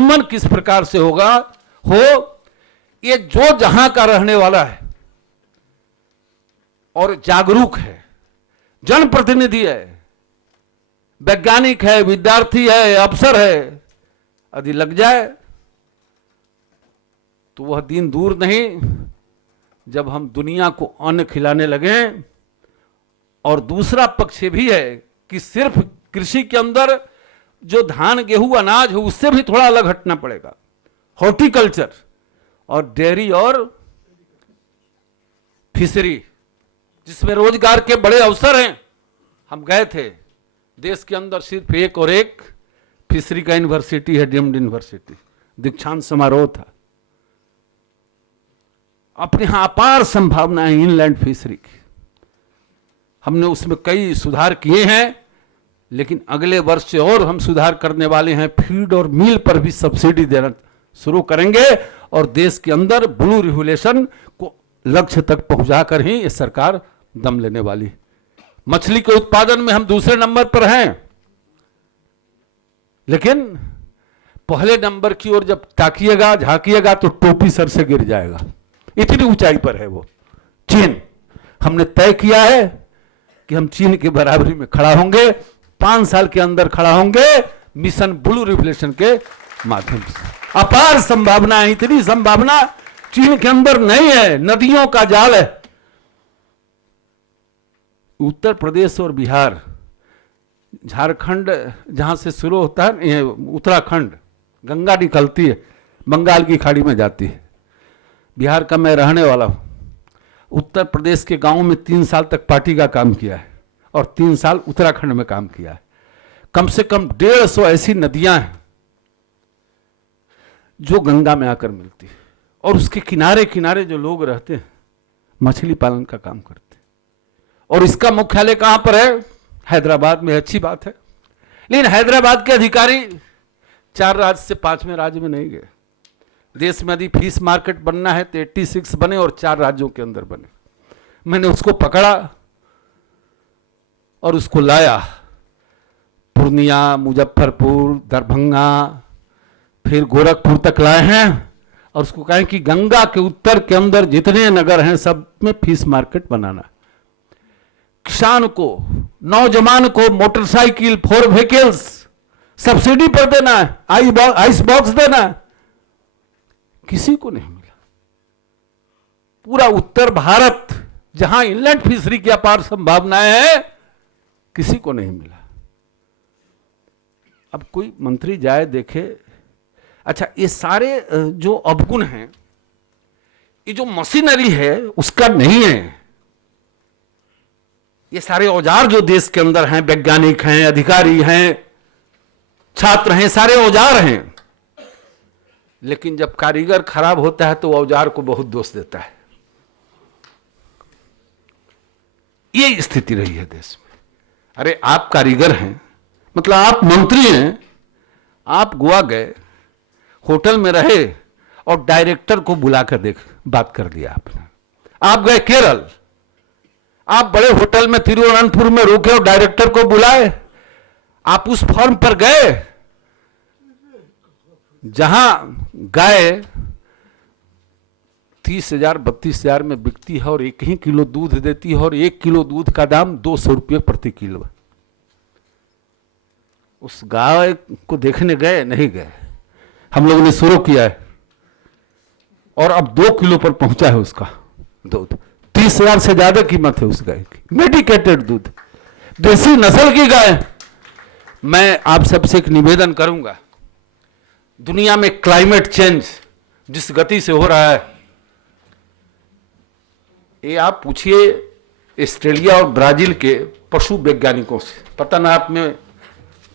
आगमन किस प्रकार से होगा हो, ये जो जहां का रहने वाला है और जागरूक है, जनप्रतिनिधि है, वैज्ञानिक है, विद्यार्थी है, अफसर है, यदि लग जाए तो वह दिन दूर नहीं जब हम दुनिया को अन्न खिलाने लगे। और दूसरा पक्ष भी है कि सिर्फ कृषि के अंदर जो धान, गेहूं, अनाज है उससे भी थोड़ा अलग हटना पड़ेगा। हॉर्टिकल्चर और डेयरी और फिशरी, जिसमें रोजगार के बड़े अवसर हैं। हम गए थे, देश के अंदर सिर्फ एक और एक फिशरी का यूनिवर्सिटी है, डीम्ड यूनिवर्सिटी। दीक्षांत समारोह था। अपने यहां अपार संभावनाएं इनलैंड फिशरी की, हमने उसमें कई सुधार किए हैं, लेकिन अगले वर्ष से और हम सुधार करने वाले हैं। फीड और मील पर भी सब्सिडी देना शुरू करेंगे और देश के अंदर ब्लू रिवोल्यूशन को लक्ष्य तक पहुंचाकर ही ये सरकार दम लेने वाली। मछली के उत्पादन में हम दूसरे नंबर पर हैं, लेकिन पहले नंबर की ओर जब ताकिएगा, झांकिएगा तो टोपी सर से गिर जाएगा, इतनी ऊंचाई पर है वो चीन। हमने तय किया है कि हम चीन के बराबरी में खड़ा होंगे, 5 साल के अंदर खड़ा होंगे मिशन ब्लू रिवोल्यूशन के माध्यम से। अपार संभावना है, इतनी संभावना चीन के अंदर नहीं है, नदियों का जाल है। उत्तर प्रदेश और बिहार, झारखंड जहां से शुरू होता है, उत्तराखंड, गंगा निकलती है, बंगाल की खाड़ी में जाती है। बिहार का मैं रहने वाला हूं। उत्तर प्रदेश के गांवों में 3 साल तक पार्टी का काम किया है और 3 साल उत्तराखंड में काम किया है। कम से कम 150 ऐसी नदियां हैं जो गंगा में आकर मिलती है, और उसके किनारे किनारे जो लोग रहते हैं मछली पालन का काम करते हैं। और इसका मुख्यालय कहां पर है? हैदराबाद में। अच्छी बात है, लेकिन हैदराबाद के अधिकारी 4 राज्य से 5वें राज्य में नहीं गए। देश में यदि फिश मार्केट बनना है तो 86 बने और 4 राज्यों के अंदर बने। मैंने उसको पकड़ा और उसको लाया पूर्णिया, मुजफ्फरपुर, दरभंगा, फिर गोरखपुर तक लाए हैं और उसको कहें कि गंगा के उत्तर के अंदर जितने नगर हैं सब में फिश मार्केट बनाना। किसान को, नौजवान को मोटरसाइकिल, 4 व्हीकल्स सब्सिडी पर देना है, आइस बॉक्स देना है। किसी को नहीं मिला। पूरा उत्तर भारत जहां इनलैंड फिशरी की अपार संभावनाएं हैं, किसी को नहीं मिला। अब कोई मंत्री जाए देखे। अच्छा, ये सारे जो अवगुण हैं, ये जो मशीनरी है उसका नहीं है। ये सारे औजार जो देश के अंदर हैं, वैज्ञानिक हैं, अधिकारी हैं, छात्र हैं, सारे औजार हैं। लेकिन जब कारीगर खराब होता है तो औजार को बहुत दोष देता है। ये स्थिति रही है देश में। अरे आप कारीगर हैं, मतलब आप मंत्री हैं, आप गोवा गए, होटल में रहे और डायरेक्टर को बुलाकर बात कर दिया आपने। आप गए केरल, आप बड़े होटल में तिरुवनंतपुर में रुके और डायरेक्टर को बुलाए। आप उस फॉर्म पर गए जहां गाय 30,000 32,000 में बिकती है और 1 ही किलो दूध देती है और 1 किलो दूध का दाम 200 रुपये प्रति किलो। उस गाय को देखने गए? नहीं गए। हम लोगों ने शुरू किया है और अब 2 किलो पर पहुंचा है उसका दूध। 30,000 से ज्यादा कीमत है उस गाय की। मेडिकेटेड दूध, देसी नस्ल की गाय। मैं आप सबसे एक निवेदन करूंगा, दुनिया में क्लाइमेट चेंज जिस गति से हो रहा है, ये आप पूछिए ऑस्ट्रेलिया और ब्राजील के पशु वैज्ञानिकों से। पता ना आप में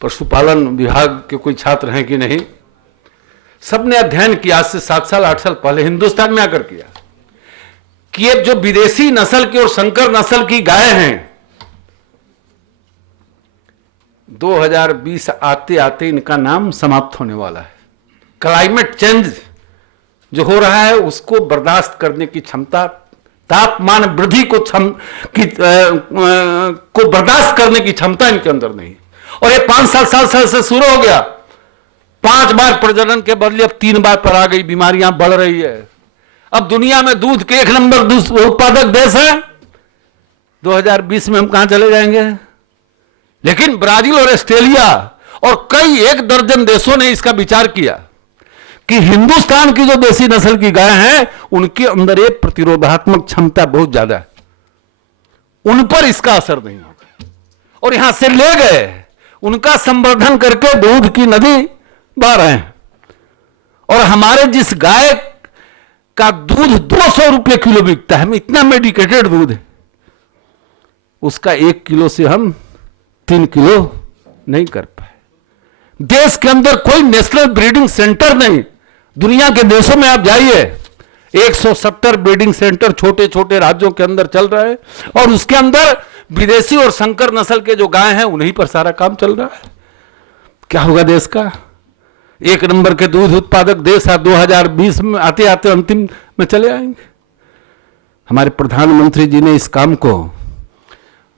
पशुपालन विभाग के कोई छात्र हैं कि नहीं। सबने अध्ययन किया आज से 7 साल 8 साल पहले हिंदुस्तान में आकर किया कि ये जो विदेशी नस्ल की और संकर नस्ल की गाय हैं, 2020 आते आते इनका नाम समाप्त होने वाला है। क्लाइमेट चेंज जो हो रहा है उसको बर्दाश्त करने की क्षमता, तापमान वृद्धि को बर्दाश्त करने की क्षमता इनके अंदर नहीं। और ये 5 साल से शुरू हो गया। 5 बार प्रजनन के बदले अब 3 बार पर आ गई, बीमारियां बढ़ रही है। अब दुनिया में दूध के 1 नंबर उत्पादक देश है। 2020 में हम कहां चले जाएंगे? लेकिन ब्राजील और ऑस्ट्रेलिया और कई 1 दर्जन देशों ने इसका विचार किया कि हिंदुस्तान की जो देसी नस्ल की गाय हैं उनके अंदर एक प्रतिरोधात्मक क्षमता बहुत ज्यादा है, उन पर इसका असर नहीं होगा, और यहां से ले गए, उनका संवर्धन करके दूध की नदी बह रहे हैं। और हमारे जिस गाय का दूध 200 रुपये किलो बिकता है, इतना मेडिकेटेड दूध है, उसका 1 किलो से हम 3 किलो नहीं कर पाए। देश के अंदर कोई नेशनल ब्रीडिंग सेंटर नहीं। दुनिया के देशों में आप जाइए, 170 ब्रीडिंग सेंटर छोटे छोटे राज्यों के अंदर चल रहे हैं, और उसके अंदर विदेशी और संकर नस्ल के जो गाय हैं उन्हीं पर सारा काम चल रहा है। क्या होगा देश का? 1 नंबर के दूध उत्पादक देश 2020 में आते आते अंतिम में चले आएंगे। हमारे प्रधानमंत्री जी ने इस काम को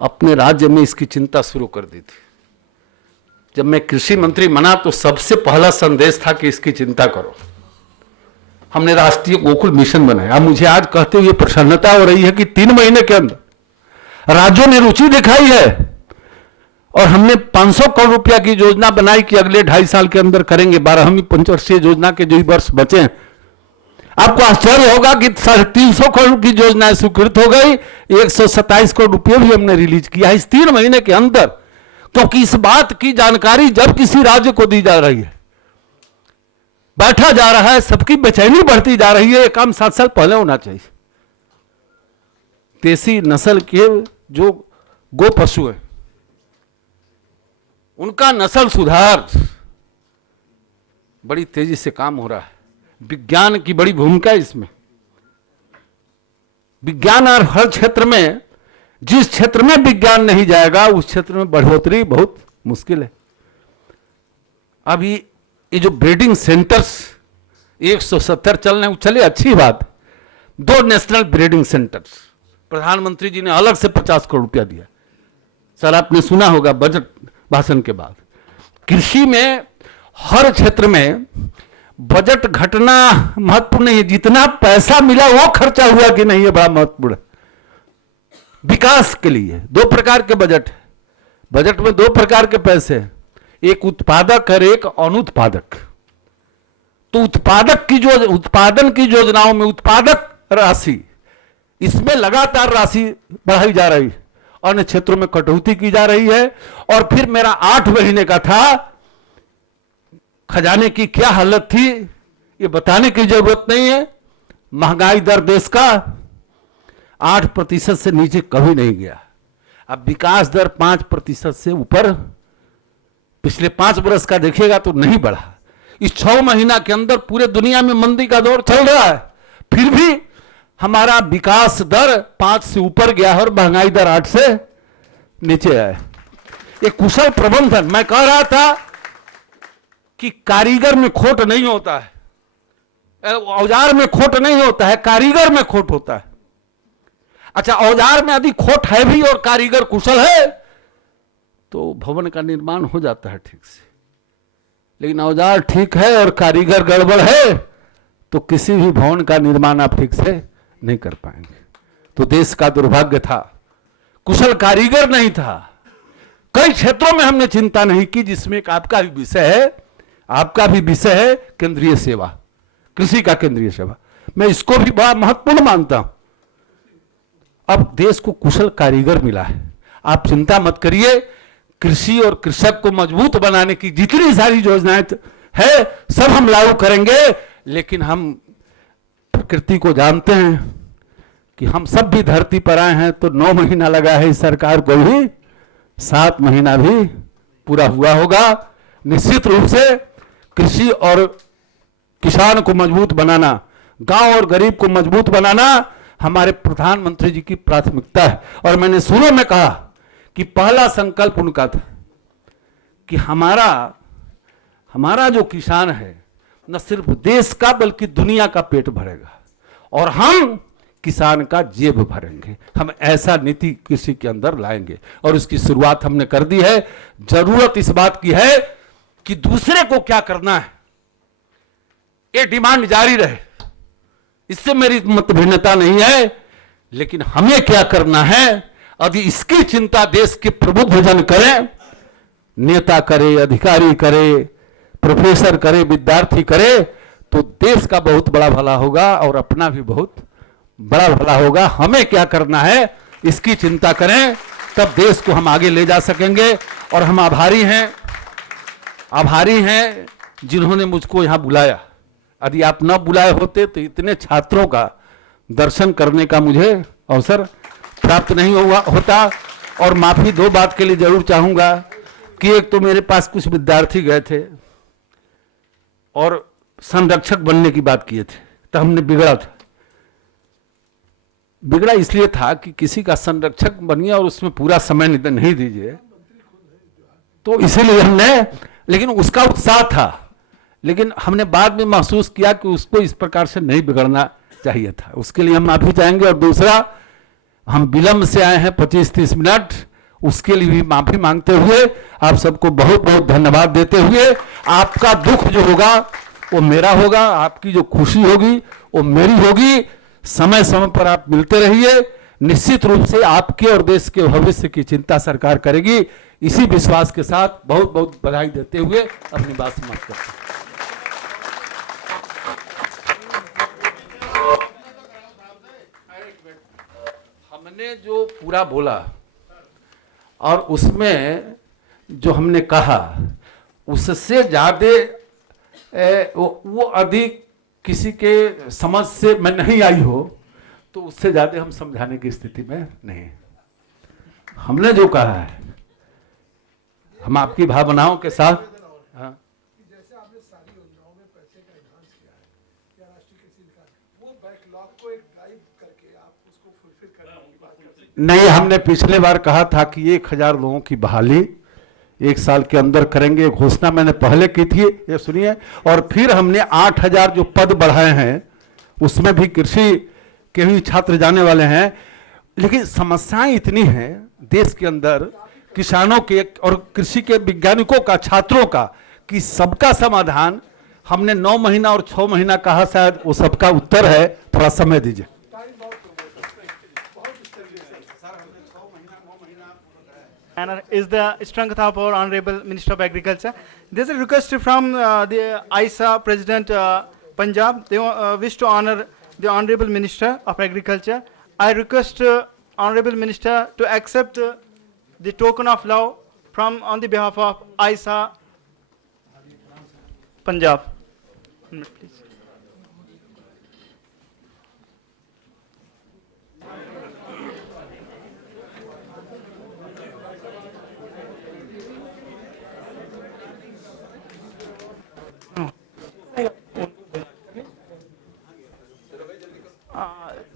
अपने राज्य में इसकी चिंता शुरू कर दी थी। जब मैं कृषि मंत्री बना तो सबसे पहला संदेश था कि इसकी चिंता करो। हमने राष्ट्रीय गोकुल मिशन बनाया। मुझे आज कहते हुए प्रसन्नता हो रही है कि 3 महीने के अंदर राज्यों ने रुचि दिखाई है, और हमने 500 करोड़ रुपया की योजना बनाई कि अगले 2.5 साल के अंदर करेंगे। 12वीं पंचवर्षीय योजना के जो वर्ष बचे हैं, आपको आश्चर्य होगा कि 350 करोड़ की योजनाएं स्वीकृत हो गई, 127 करोड़ रुपये भी हमने रिलीज किया इस 3 महीने के अंदर। क्योंकि इस बात की जानकारी जब किसी राज्य को दी जा रही है, बैठा जा रहा है, सबकी बेचैनी बढ़ती जा रही है, ये काम 7 साल पहले होना चाहिए। देसी नस्ल के जो गो पशु है उनका नस्ल सुधार बड़ी तेजी से काम हो रहा है। विज्ञान की बड़ी भूमिका है इसमें। विज्ञान और हर क्षेत्र में, जिस क्षेत्र में विज्ञान नहीं जाएगा उस क्षेत्र में बढ़ोतरी बहुत मुश्किल है। अभी ये जो ब्रीडिंग सेंटर्स 170 चल रहे हैं, चले अच्छी बात। 2 नेशनल ब्रीडिंग सेंटर्स प्रधानमंत्री जी ने अलग से 50 करोड़ रुपया दिया। सर आपने सुना होगा बजट भाषण के बाद, कृषि में हर क्षेत्र में बजट घटना महत्वपूर्ण नहीं है, जितना पैसा मिला वो खर्चा हुआ कि नहीं है बड़ा महत्वपूर्ण। विकास के लिए 2 प्रकार के बजट है। बजट में 2 प्रकार के पैसे हैं, एक उत्पादक और एक अनुत्पादक। तो उत्पादक की जो उत्पादन की योजनाओं में उत्पादक राशि, इसमें लगातार राशि बढ़ाई जा रही है, अन्य क्षेत्रों में कटौती की जा रही है। और फिर मेरा 8 महीने का था, खजाने की क्या हालत थी ये बताने की जरूरत नहीं है। महंगाई दर देश का 8% से नीचे कभी नहीं गया। अब विकास दर 5% से ऊपर पिछले 5 वर्ष का देखिएगा तो नहीं बढ़ा। इस 6 महीना के अंदर पूरे दुनिया में मंदी का दौर चल रहा है, फिर भी हमारा विकास दर 5 से ऊपर गया और महंगाई दर 8 से नीचे है। ये कुशल प्रबंधन। मैं कह रहा था कि कारीगर में खोट नहीं होता है, औजार में खोट नहीं होता है, कारीगर में खोट होता है। अच्छा, औजार में यदि खोट है भी और कारीगर कुशल है तो भवन का निर्माण हो जाता है ठीक से। लेकिन औजार ठीक है और कारीगर गड़बड़ है तो किसी भी भवन का निर्माण आप ठीक से नहीं कर पाएंगे। तो देश का दुर्भाग्य था, कुशल कारीगर नहीं था। कई क्षेत्रों में हमने चिंता नहीं की, जिसमें एक आपका भी विषय है, आपका भी विषय है केंद्रीय सेवा, कृषि का केंद्रीय सेवा। मैं इसको भी बड़ा महत्वपूर्ण मानता हूं। अब देश को कुशल कारीगर मिला है, आप चिंता मत करिए। कृषि और कृषक को मजबूत बनाने की जितनी सारी योजनाएं है सब हम लागू करेंगे। लेकिन हम प्रकृति को जानते हैं कि हम सब भी धरती पर आए हैं तो 9 महीना लगा है, इस सरकार को भी 7 महीना भी पूरा हुआ होगा। निश्चित रूप से कृषि और किसान को मजबूत बनाना, गांव और गरीब को मजबूत बनाना हमारे प्रधानमंत्री जी की प्राथमिकता है। और मैंने शुरू में कहा कि पहला संकल्प उनका था कि हमारा जो किसान है न सिर्फ देश का बल्कि दुनिया का पेट भरेगा और हम किसान का जेब भरेंगे। हम ऐसा नीति कृषि के अंदर लाएंगे और उसकी शुरुआत हमने कर दी है। जरूरत इस बात की है कि दूसरे को क्या करना है ये डिमांड जारी रहे, इससे मेरी मत भिन्नता नहीं है। लेकिन हमें क्या करना है, यदि इसकी चिंता देश के प्रबुद्ध जन करें, नेता करे, अधिकारी करे, प्रोफेसर करे, विद्यार्थी करे, तो देश का बहुत बड़ा भला होगा और अपना भी बहुत बड़ा भला होगा। हमें क्या करना है, इसकी चिंता करें, तब देश को हम आगे ले जा सकेंगे। और हम आभारी हैं जिन्होंने मुझको यहां बुलाया। यदि आप न बुलाए होते तो इतने छात्रों का दर्शन करने का मुझे अवसर प्राप्त नहीं होता। और माफी दो बात के लिए जरूर चाहूंगा कि एक तो मेरे पास कुछ विद्यार्थी गए थे और संरक्षक बनने की बात किए थे, तो हमने बिगड़ा इसलिए था कि किसी का संरक्षक बनिए और उसमें पूरा समय नहीं दीजिए, तो इसीलिए हमने, लेकिन उसका उत्साह था, लेकिन हमने बाद में महसूस किया कि उसको इस प्रकार से नहीं बिगड़ना चाहिए था। उसके लिए हम माफी चाहेंगे। और दूसरा, हम विलंब से आए हैं 25-30 मिनट, उसके लिए भी माफी मांगते हुए आप सबको बहुत बहुत धन्यवाद देते हुए, आपका दुख जो होगा वो मेरा होगा, आपकी जो खुशी होगी वो मेरी होगी। समय समय पर आप मिलते रहिए, निश्चित रूप से आपके और देश के भविष्य की चिंता सरकार करेगी। इसी विश्वास के साथ बहुत बहुत बधाई देते हुए अपनी बात समाप्त करते हैं। हमने जो पूरा बोला और उसमें जो हमने कहा, उससे ज्यादा वो अधिक किसी के समझ से मैं नहीं आई हो, तो उससे ज्यादा हम समझाने की स्थिति में नहीं। हमने जो कहा है, हम आपकी भावनाओं के साथ, हाँ, जैसे आपने सारी योजनाओं में पैसे का एडवांस किया है या राष्ट्रीय कृषि विकास, वो बैकलॉग को एक ड्राइव करके आप उसको फुलफिल करने की बात कर सकते हैं? नहीं, हमने पिछले बार कहा था कि 1000 लोगों की बहाली 1 साल के अंदर करेंगे। घोषणा मैंने पहले की थी, ये सुनिए। और फिर हमने 8000 जो पद बढ़ाए हैं, उसमें भी कृषि के भी छात्र जाने वाले हैं। लेकिन समस्याएं इतनी हैं देश के अंदर, किसानों के और कृषि के वैज्ञानिकों का, छात्रों का, कि सबका समाधान हमने 9 महीना और 6 महीना कहा, शायद वो सबका उत्तर है। थोड़ा समय दीजिए। Manner is the strength of our Honorable Minister of Agriculture. There is a request from the ISA President Punjab. They wish to honor the Honorable Minister of Agriculture. I request Honorable Minister to accept the token of love from on the behalf of ISA Punjab. Please.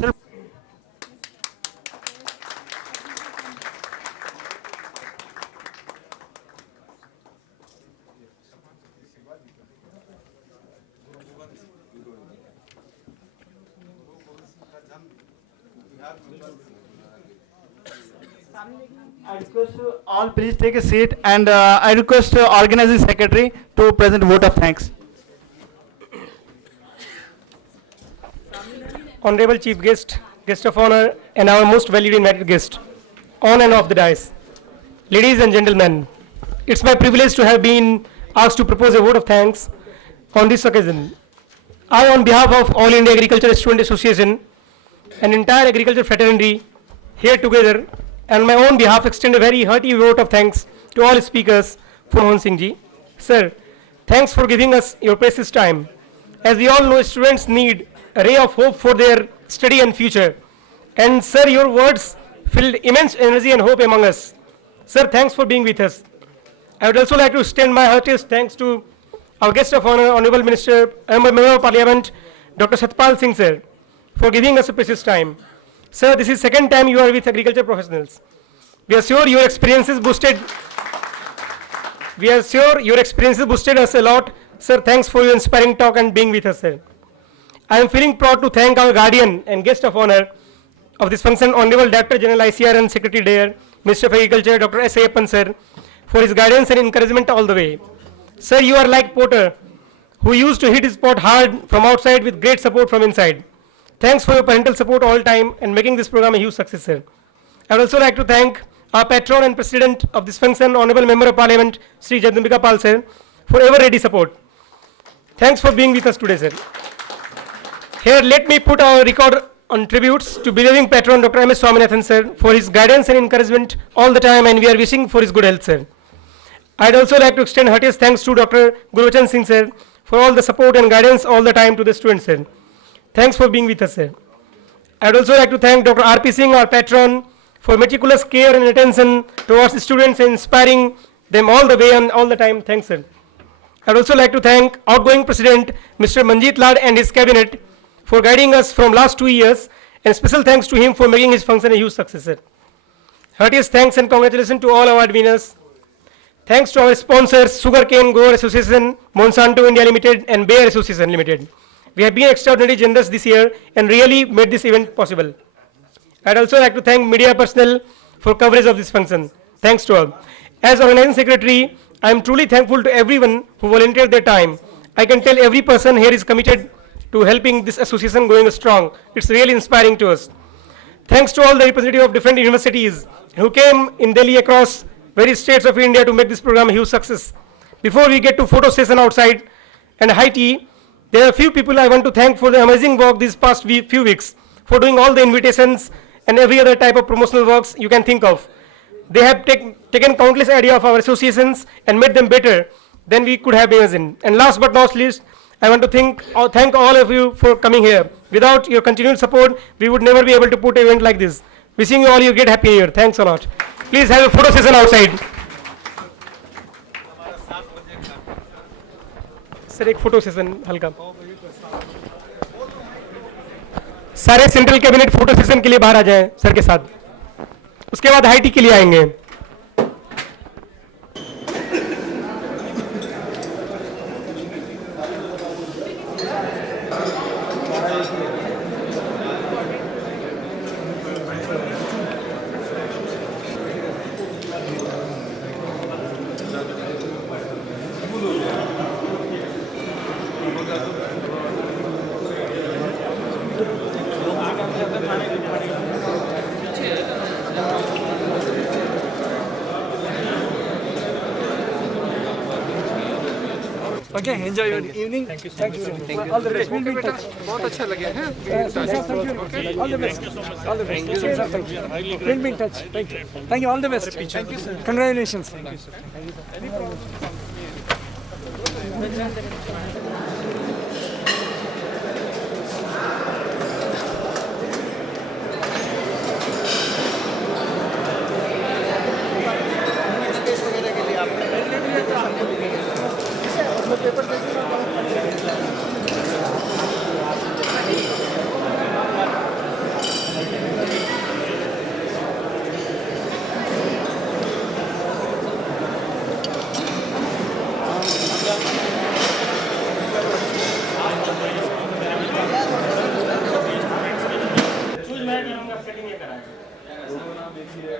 Sir, I request all please take a seat, and I request organizing secretary to present vote of thanks. Honorable Chief Guest, Guest of Honor, and our most valued invited guest, on and off the dais. Ladies and gentlemen, it's my privilege to have been asked to propose a vote of thanks on this occasion. I, on behalf of All India Agriculture Student Association and entire agriculture fraternity here together, and my own behalf, extend a very hearty vote of thanks to all speakers for Mohan Singh ji. Sir, thanks for giving us your precious time. As we all know, students need a ray of hope for their study and future. And sir, your words filled immense energy and hope among us. Sir, thanks for being with us. I would also like to extend my heartiest thanks to our guest of honor, Honorable Minister, Member of Parliament, Dr. Satpal Singh sir, for giving us a precious time. Sir, this is second time you are with agriculture professionals. We are sure your experiences boosted us a lot. Sir, thanks for your inspiring talk and being with us, sir. I am feeling proud to thank our guardian and guest of honor of this function, Honorable Director General ICR and Secretary Dare, Minister of Agriculture, Dr. S. Ayappan sir, for his guidance and encouragement all the way. Sir, you are like Potter, who used to hit his spot hard from outside with great support from inside. Thanks for your parental support all time and making this program a huge success, sir. I would also like to thank our patron and president of this function, Honorable Member of Parliament, Sri Jagdambika Pal, sir, for ever ready support. Thanks for being with us today, sir. Here, let me put our record on tributes to believing patron Dr. M.S. Swaminathan, sir, for his guidance and encouragement all the time, and we are wishing for his good health, sir. I'd also like to extend heartiest thanks to Dr. Gurubachan Singh, sir, for all the support and guidance all the time to the students, sir. Thanks for being with us, sir. I'd also like to thank Dr. R.P. Singh, our patron, for meticulous care and attention towards the students and inspiring them all the way and all the time. Thanks, sir. I'd also like to thank outgoing President, Mr. Manjeet Lad and his cabinet for guiding us from last 2 years, and special thanks to him for making his function a huge success, sir. Heartiest thanks and congratulations to all our winners. Thanks to our sponsors, Sugarcane Grower Association, Monsanto India Limited, and Bayer Association Limited. We have been extraordinarily generous this year and really made this event possible. I'd also like to thank media personnel for coverage of this function. Thanks to all. As organizing secretary, I am truly thankful to everyone who volunteered their time. I can tell every person here is committed to helping this association going strong. It's really inspiring to us. Thanks to all the representatives of different universities who came in Delhi across various states of India to make this program a huge success. Before we get to photo session outside and high tea, there are a few people I want to thank for the amazing work these past few weeks, for doing all the invitations and every other type of promotional works you can think of. They have taken countless ideas of our associations and made them better than we could have imagined. And last but not least, I want to thank all of you for coming here. Without your continued support, we would never be able to put an event like this. Wishing you all you get happy here. Thanks a lot. Please have a photo session outside. Sir एक photo session हल्का. सारे central cabinet photo session के लिए बाहर आ जाएं sir के साथ. उसके बाद हाई टी के लिए आएंगे. Okay, enjoy your evening. Thank you so much. Thank you. All the best. We'll be in touch. बहुत अच्छा लगे हैं. Okay. All the best. All the best. Thank you. We'll be in touch. Thank you. Thank you. All the best. Thank you, sir. Congratulations. Thank you, sir. Any problem? देखिए